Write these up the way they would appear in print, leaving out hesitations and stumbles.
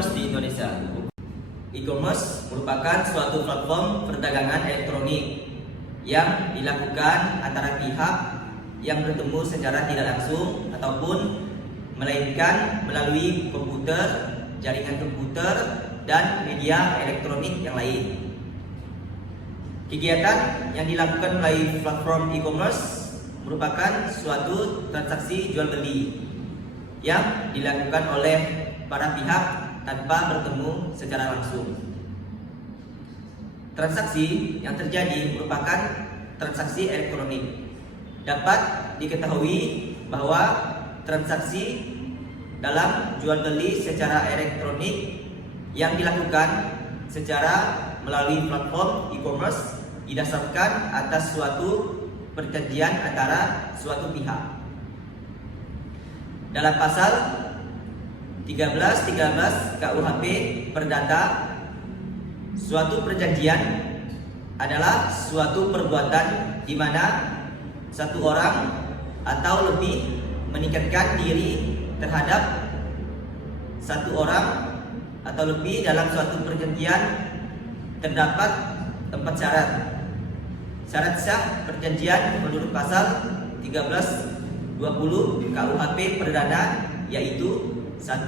e-commerce di Indonesia. E-commerce merupakan suatu platform perdagangan elektronik yang dilakukan antara pihak yang bertemu secara tidak langsung ataupun melainkan melalui komputer, jaringan komputer, dan media elektronik yang lain. Kegiatan yang dilakukan melalui platform e-commerce merupakan suatu transaksi jual beli yang dilakukan oleh para pihak tanpa bertemu secara langsung. Transaksi yang terjadi merupakan transaksi elektronik. Dapat diketahui bahwa transaksi dalam jual beli secara elektronik yang dilakukan secara melalui platform e-commerce didasarkan atas suatu perjanjian antara suatu pihak. Dalam pasal 1313 KUHP Perdata, suatu perjanjian adalah suatu perbuatan di mana satu orang atau lebih meningkatkan diri terhadap satu orang atau lebih dalam suatu perjanjian terdapat 4 syarat. Syarat sah perjanjian menurut pasal 1320 KUHP Perdana yaitu 1.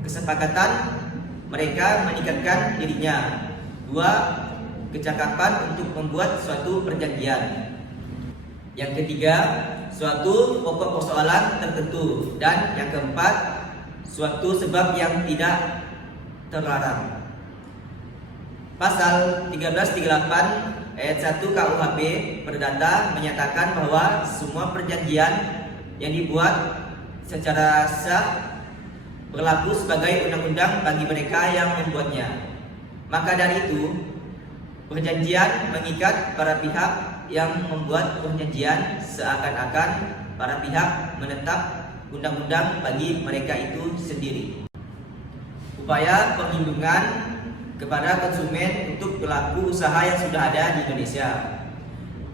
Kesepakatan mereka meningkatkan dirinya. 2. Kecakapan untuk membuat suatu perjanjian. Yang ketiga, suatu pokok persoalan tertentu. Dan yang keempat, suatu sebab yang tidak terlarang. Pasal 1338 ayat 1 KUHP Perdata menyatakan bahwa semua perjanjian yang dibuat secara sah berlaku sebagai undang-undang bagi mereka yang membuatnya. Maka dari itu, perjanjian mengikat para pihak yang membuat perjanjian seakan-akan para pihak menetap undang-undang bagi mereka itu sendiri. Upaya perlindungan kepada konsumen untuk pelaku usaha yang sudah ada di Indonesia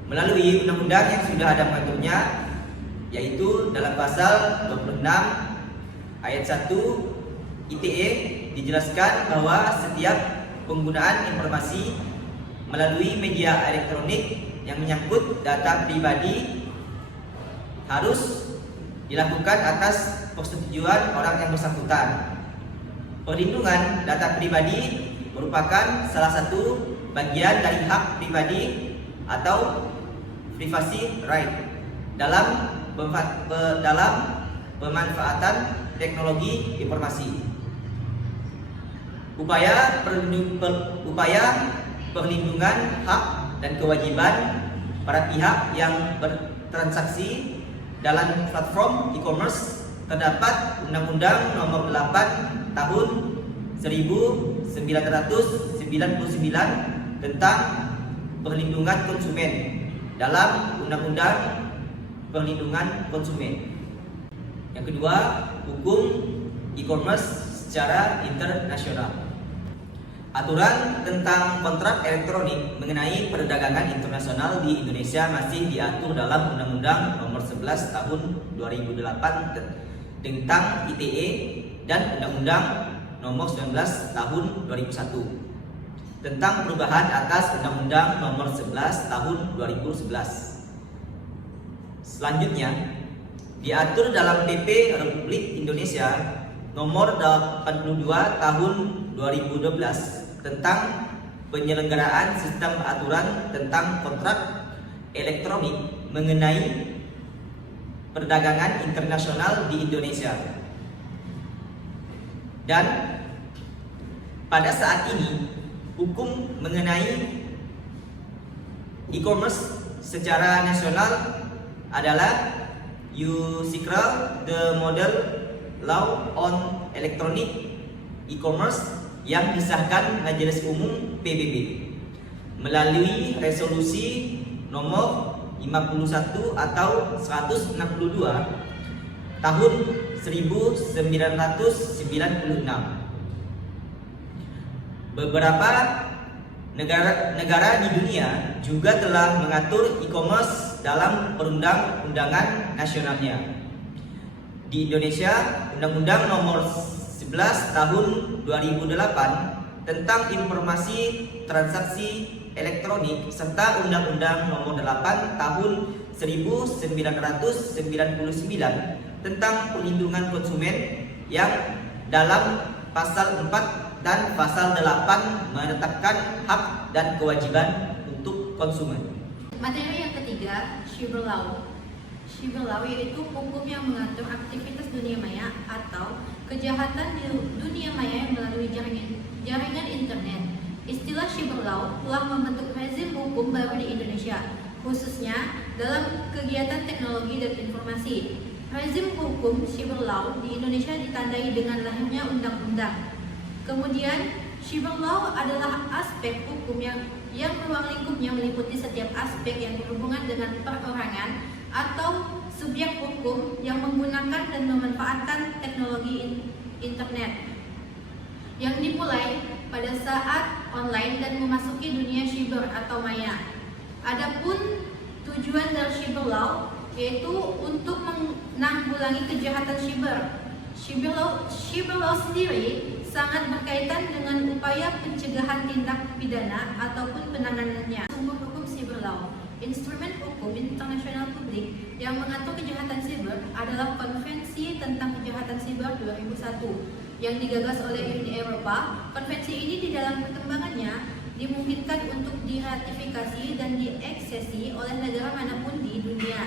melalui undang-undang yang sudah ada mengaturnya, yaitu dalam pasal 26 ayat 1 ITE dijelaskan bahwa setiap penggunaan informasi melalui media elektronik yang menyangkut data pribadi harus dilakukan atas persetujuan orang yang bersangkutan. Perlindungan data pribadi merupakan salah satu bagian dari hak pribadi atau privacy right dalam pemanfaatan teknologi informasi. Upaya perlindungan hak dan kewajiban para pihak yang bertransaksi dalam platform e-commerce terdapat Undang-Undang Nomor 8 Tahun 1999 tentang perlindungan konsumen dalam Undang-Undang Perlindungan Konsumen. Yang kedua, hukum e-commerce secara internasional. Aturan tentang kontrak elektronik mengenai perdagangan internasional di Indonesia masih diatur dalam Undang-Undang Nomor 11 Tahun 2008 tentang ITE dan Undang-Undang Nomor 19 Tahun 2001 tentang perubahan atas Undang-Undang Nomor 11 Tahun 2011. Selanjutnya, diatur dalam PP Republik Indonesia Nomor 82 Tahun 2012 tentang penyelenggaraan sistem aturan tentang kontrak elektronik mengenai perdagangan internasional di Indonesia. Dan pada saat ini hukum mengenai e-commerce secara nasional adalah USICRAL, the Model Law on Electronic E-commerce yang disahkan Majelis Umum PBB melalui resolusi nomor 51 atau 162 tahun 1996. Beberapa negara di dunia juga telah mengatur e-commerce dalam perundang-undangan nasionalnya. Di Indonesia, Undang-Undang Nomor 11 11 tahun 2008 tentang informasi transaksi elektronik serta Undang-Undang Nomor 8 tahun 1999 tentang perlindungan konsumen yang dalam pasal 4 dan pasal 8 menetapkan hak dan kewajiban untuk konsumen. Materi yang ketiga, cyber law. Cyber law yaitu hukum yang mengatur aktivitas dunia maya atau kejahatan di dunia maya yang melalui jaringan internet. Istilah cyber law telah membentuk rezim hukum baru di Indonesia, khususnya dalam kegiatan teknologi dan informasi. Rezim hukum cyber law di Indonesia ditandai dengan lahirnya undang-undang. Kemudian, cyber law adalah aspek hukum yang ruang lingkupnya meliputi setiap aspek yang berhubungan dengan perorangan atau subjek hukum yang menggunakan dan memanfaatkan teknologi internet yang dimulai pada saat online dan memasuki dunia cyber atau maya. Adapun tujuan dari cyber law yaitu untuk menanggulangi kejahatan cyber. Cyber law sendiri sangat berkaitan dengan upaya pencegahan tindak pidana ataupun penanganannya. Sumber hukum cyber law, instrumen hukum internasional publik yang mengatur kejahatan siber adalah Konvensi tentang Kejahatan Siber 2001 yang digagas oleh Uni Eropa. Konvensi ini di dalam perkembangannya dimungkinkan untuk diratifikasi dan dieksesi oleh negara manapun di dunia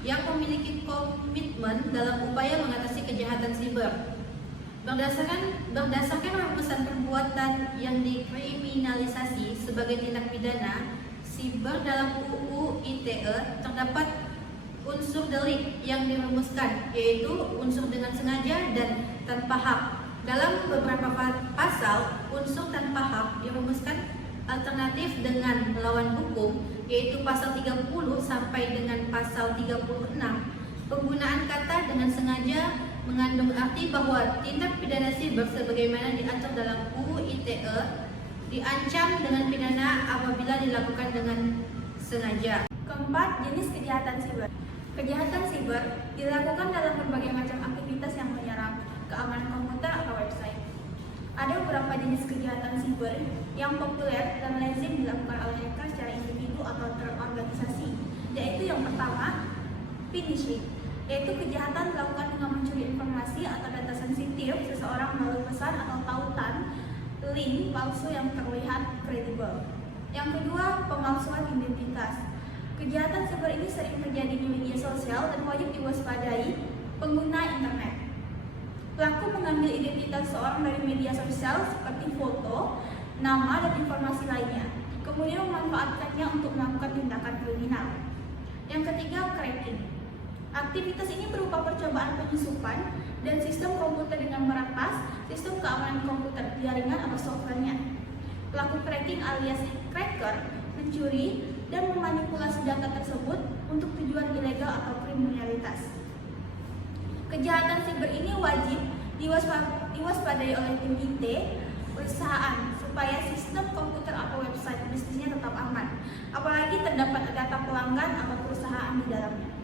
yang memiliki komitmen dalam upaya mengatasi kejahatan siber. Berdasarkan rumusan perbuatan yang dikriminalisasi sebagai tindak pidana siber dalam UU ITE terdapat unsur delik yang dirumuskan, yaitu unsur dengan sengaja dan tanpa hak. Dalam beberapa pasal, unsur tanpa hak dirumuskan alternatif dengan melawan hukum, yaitu pasal 30 sampai dengan pasal 36. Penggunaan kata dengan sengaja mengandung arti bahwa tindak pidana siber sebagaimana diatur dalam UU ITE diancam dengan pidana apabila dilakukan dengan sengaja. Keempat, jenis kejahatan siber. Kejahatan siber dilakukan dalam berbagai macam aktivitas yang menyerang keamanan komputer atau website. Ada beberapa jenis kejahatan siber yang populer dan lazim dilakukan oleh hacker secara individu atau terorganisasi, yaitu yang pertama, phishing, yaitu kejahatan dilakukan dengan mencuri informasi atau data sensitif seseorang melalui pesan atau tautan link palsu yang terlihat kredibel. Yang kedua, pemalsuan identitas. Kejahatan siber ini sering terjadi di media sosial dan wajib diwaspadai pengguna internet. Pelaku mengambil identitas seorang dari media sosial seperti foto, nama, dan informasi lainnya, kemudian memanfaatkannya untuk melakukan tindakan kriminal. Yang ketiga, cracking. Aktivitas ini berupa percobaan penyusupan dan sistem komputer dengan meretas sistem keamanan komputer jaringan atau softwarenya. Pelaku cracking alias cracker mencuri dan memanipulasi data tersebut untuk tujuan ilegal atau kriminalitas. Kejahatan siber ini wajib diwaspadai oleh tim IT perusahaan supaya sistem komputer atau website bisnisnya tetap aman, apalagi terdapat data pelanggan atau perusahaan di dalamnya.